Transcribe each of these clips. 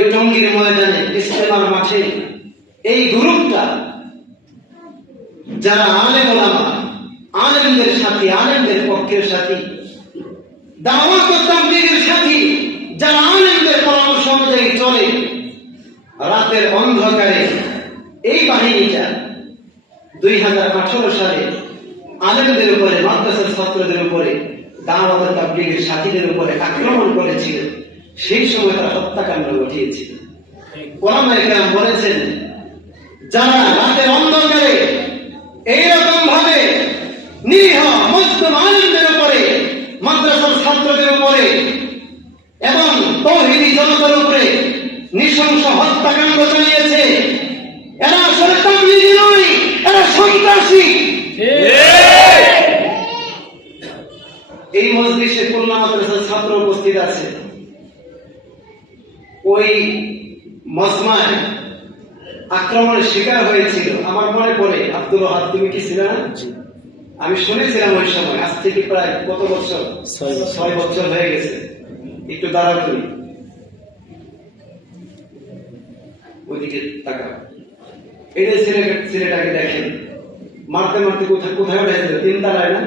ওই টঙ্গীর ময়দানে ইস্তেমার মাঠে এই গ্রুপটা যারা আলেম ওলামা, আলেমদের সাথী, আলেমদের পক্ষের সাথী, দাওয়াত ও তাবলীগের সাথী, যারা আলেমদের পরামর্শ অনুযায়ী চলে, রাতের অন্ধকারে এই বাহিনীটা 2018 সালে আলেমদের উপরে, মাদ্রাসার ছাত্রদের উপরে, দাওয়াত ও তাবলীগের সাথীদের উপরে আক্রমণ করেছিল। সেই সময় তারা হত্যাকাণ্ড ঘটিয়েছিল। ওলামায়ে কেরাম বলেছেন, যারা রাতের অন্ধকারে এইরকম ভাবে নিরীহ মুসলিম আলেমদের উপরে, মাদ্রাসার ছাত্রদের উপরে এবং তাওহীদি জনতার উপরে নৃশংস হত্যাকাণ্ড চালিয়েছে, এরা আসলে তাবলীগী নয়, এরা সন্ত্রাসী। এই মজলিসে খুলনা মাদ্রাসার ছাত্র উপস্থিত আছে। ওই মজমায় আক্রমণের শিকার হয়েছিল। আমার মনে পড়ে, আব্দুল ওয়াহাব তুমি কি ছিল না? আমি শুনেছিলাম ওই সময়, আজ থেকে প্রায় কত বছর, 6 বছর হয়ে গেছে। একটু দাঁড়াও, তুমি ওইদিকে তাকাও। এটা ছেলেটাকে দেখেন, মারতে মারতে কোথায় উঠেছিল? 3 তলায় না?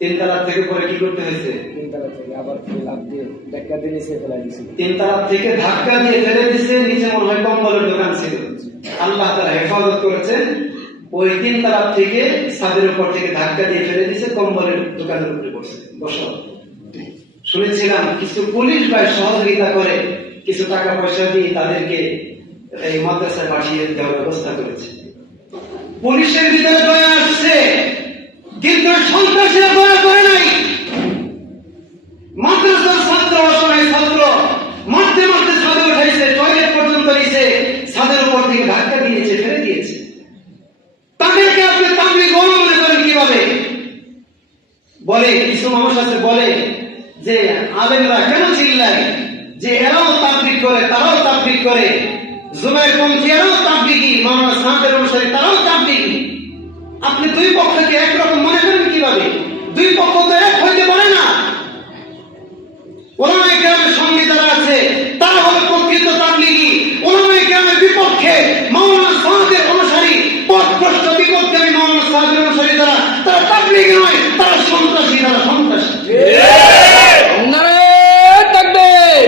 3 তলা থেকে পরে কি করতে হয়েছে? 3 তলা থেকে আবার লাফ দিয়ে ধাক্কা দিয়ে নিচে ফেলে দিয়েছে। 3 তলা থেকে ধাক্কা দিয়ে ফেলে দিয়েছে। নিচে মনে হয় কম্বলের দোকান ছিল। আল্লাহ তাআলা হেফাজত করেছেন। ওই 3 তলা থেকে ছাদের উপর থেকে ধাক্কা দিয়ে ফেলে দিয়েছে, কম্বলের দোকানের উপরে বসো। শুনেছিলাম কিছু পুলিশ ভাই সহযোগিতা করে কিছু টাকা পয়সা দিয়ে তাদেরকে এই মাদ্রাসায় পাঠিয়ে দেওয়ার ব্যবস্থা করেছে। পুলিশের ভিতরে দয়া আসছে, কিন্তু সন্ত্রাসীরা দয়া করে নাই। মাদ্রাসার ছাত্র, অসহায় ছাত্র মারতে মারতে ছাদে উঠাইছে, টয়লেট পর্যন্ত নিয়েছে, ছাদের উপর থেকে ধাক্কা দিয়েছে, ফেলে দিয়েছে। তাদেরকে আপনি তাবলীগ মনে করেন কিভাবে? বলে কিছু মানুষ আছে, বলে যে আলেমরা কেন চিল্লায়, যে এরাও তাবলীগ করে, তারাও তাবলীগ করে, জুবাইর পন্থীরাও তাবলীগী, মাওলানা সাদের অনুসারী তারাও তাবলীগী। আপনি দুই পক্ষকে একরকম মনে করেন কিভাবে? দুই পক্ষ তো এক হইতে পারে না। ওলামায়ে কেরামের সঙ্গে যারা আছে তারা হলো প্রকৃত তাবলীগী। ওলামায়ে কেরামের বিপক্ষে মাওলানা সাদের অনুসারী, পথভ্রষ্ট বিপক্ষে মাওলানা সাদের অনুসারী যারা, তারা তাবলীগী নয়, তারা সন্ত্রাসী, তারা সন্ত্রাসী। নারায়ে তাকবীর!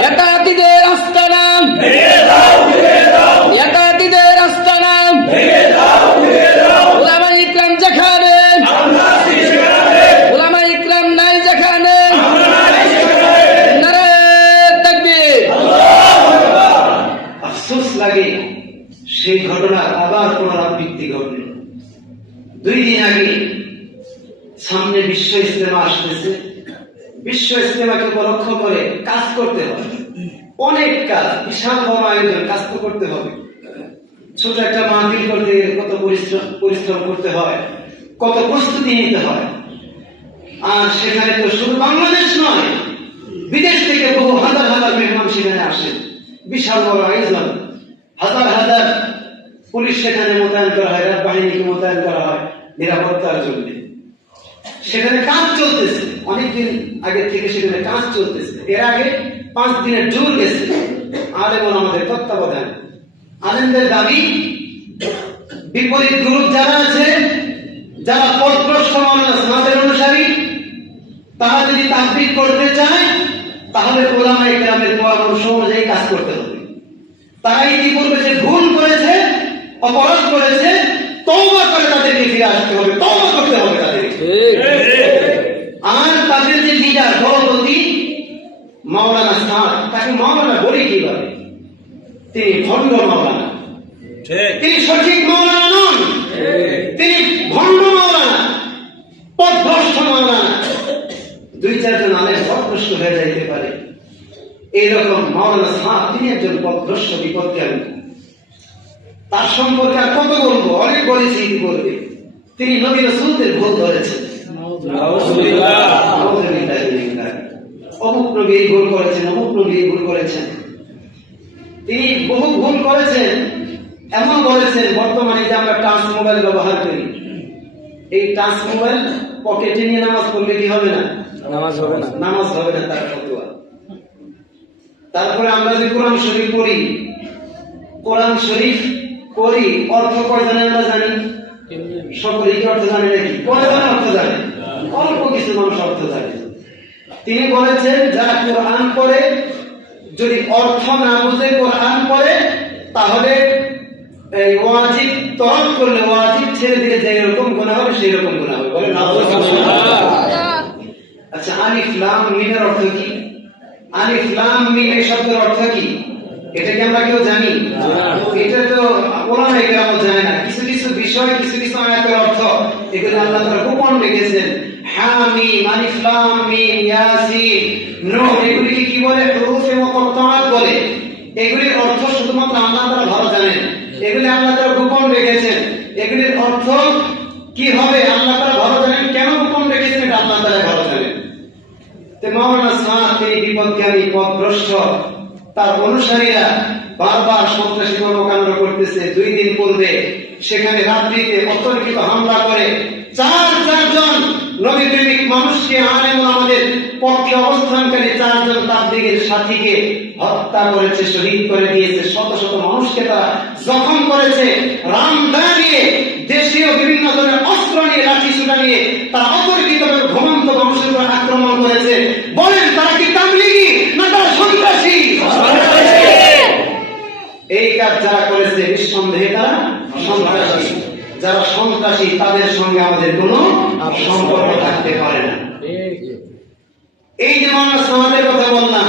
ইয়াতাতীদের আস্তানা ভেঙে দাও, ভেঙে দাও! ইয়াতাতীদের আস্তানা ভেঙে দাও, ভেঙে দাও! উলামায়ে ইকরাম যেখানে, আমরা সেখানে। উলামায়ে ইকরাম নাই যেখানে, আমরা নাই সেখানে। নারায়ে তাকবীর! আল্লাহু আকবার! আফসোস লাগে সেই ঘটনা আবার পুনরাবৃত্তি ঘটল। 2 দিন আগে সামনে বিশ্ব ইজতেমা আসতেছে। বিশ্ব ইজতেমাকে উপলক্ষ করে কাজ করতে হবে, অনেক কাজ, বিশাল বড় আয়োজন, কাজ তো করতে হবে। ছোট একটা মাহফিল করতে কত পরিশ্রম করতে হয়, কত প্রস্তুতি নিতে হয়। আর সেখানে তো শুধু বাংলাদেশ নয়, বিদেশ থেকে বহু হাজার হাজার মেহমান সেখানে আসে। বিশাল বড় আয়োজন, হাজার হাজার পুলিশ সেখানে মোতায়েন করা হয়, র্যাব বাহিনীকে মোতায়েন করা হয় নিরাপত্তার জন্য। সেখানে কাজ চলতেছে, অনেকদিন আগে থেকে সেখানে কাজ চলতেছে। এর আগে 5 দিনের ট্যুর গেছে আলেম ওলামাদের তত্ত্বাবধানে। আলেমদের দাবি, বিপরীত গ্রুপ যারা আছে, যারা পথভ্রষ্ট মাওলানা সাদের অনুসারী, তারা যদি তাবলীগ করতে চায় তাহলে ওলামায়ে কেরামের পরামর্শ অনুযায়ী কাজ করতে হবে। তারা ইতিপূর্বে যে ভুল করেছে, অপরাধ করেছে, তওবা করে তাদেরকে ফিরে আসতে হবে, তওবা করতে হবে তাদেরকে। আর তাদের যে লিডার, সভাপতি মাওলানা সাদ, তাকে মাওলানা বলি কিভাবে? তিনি ভণ্ড মাওলানা, তিনি সঠিক মাওলানা নন, তিনি ভণ্ড মাওলানা, পথভ্রষ্ট মাওলানা। 2-4 জন আলেম পথভ্রষ্ট হয়ে যাইতে পারে, এইরকম মাওলানা সাদ তিনি একজন পথভ্রষ্ট, বিপদগামী। তার সম্পর্কে আর কত বলবো, অনেক বলেছি ইতিপূর্বে। তিনি নবী রাসূলদের ভুল ধরেছেন, অমুক নবী এই ভুল করেছেন, অমুক নবী এই ভুল করেছেন। তিনি বহু ভুল করেছেন, এমন বলেছেন বর্তমানে যে আমরা টাচ মোবাইল ব্যবহার করি, এই টাচ মোবাইল পকেটে নিয়ে নামাজ পড়লে কি হবে না? নামাজ হবে না, নামাজ হবে না, তার ফতোয়া। তারপরে আমরা যে কোরআন শরীফ পড়ি, কোরআন শরীফ পড়ি অর্থ কয়জনে আমরা জানি? সকলেই কি অর্থ জানে নাকি? কয়জনে অর্থ জানে? অল্প কিছু মানুষ অর্থ জানে। তিনি বলেছেন যারা কোরআন পড়ে যদি অর্থ না বুঝে কোরআন পড়ে তাহলে এই ওয়াজিব তরক করলে, ওয়াজিব ছেড়ে দিলে যে এরকম গুনাহ হবে সেই রকম গুনাহ হবে। বলে আচ্ছা, আলিফ লাম মিমের অর্থ কি? আলিফ লাম মিম এই শব্দের অর্থ কি? এটা কি আমরা কেউ জানি? এটা তো ওলামায়ে কেরাম জানে না। কিছু কিছু বিষয়, কিছু কিছু আয়াতের অর্থ এগুলো আল্লাহ তাআলা গোপন রেখেছেন। হামিম, আলিফ লাম মিম, ইয়াসিন, নূন এগুলিকে কি বলে? হুরুফে মুকাত্তাআত বলে। এগুলির অর্থ শুধুমাত্র আল্লাহ তাআলা ভালো জানেন। এগুলি আল্লাহ তাআলা গোপন রেখেছেন। এগুলির অর্থ কি হবে আল্লাহ তাআলা ভালো জানেন। কেন গোপন রেখেছেন এটা আল্লাহ তাআলা ভালো জানেন। তে মাওলানা সাদ তিনি বিপদগামী, পথভ্রষ্ট, তার অনুসারীরা বারবার সন্ত্রাসী কর্মকাণ্ড করতেছে। 2 দিন পূর্বে সেখানে রাত্রিতে অতর্কিত হামলা করে 4 নবী প্রেমিক মানুষকে, আলেম আমাদের পক্ষে অবস্থানকারী 4 জন তাবলীগের সাথীকে হত্যা করেছে, শহীদ করে দিয়েছে। শত শত মানুষকে তারা জখম করেছে। রামদা নিয়ে, দেশীয় বিভিন্ন ধরনের অস্ত্র নিয়ে, লাঠি সোটা নিয়ে তারা অতর্কিতভাবে ঘুমন্ত মানুষের উপর আক্রমণ করেছে। বলেন তারা কি তাবলীগী না তারা সন্ত্রাসী? এই কাজ যারা করেছে নিঃসন্দেহে তারা সন্ত্রাসী। যারা সন্ত্রাসী তাদের সঙ্গে আমাদের কোনো সম্পর্ক থাকতে পারে না। এই যে মাওলানা সাদের কথা বললাম,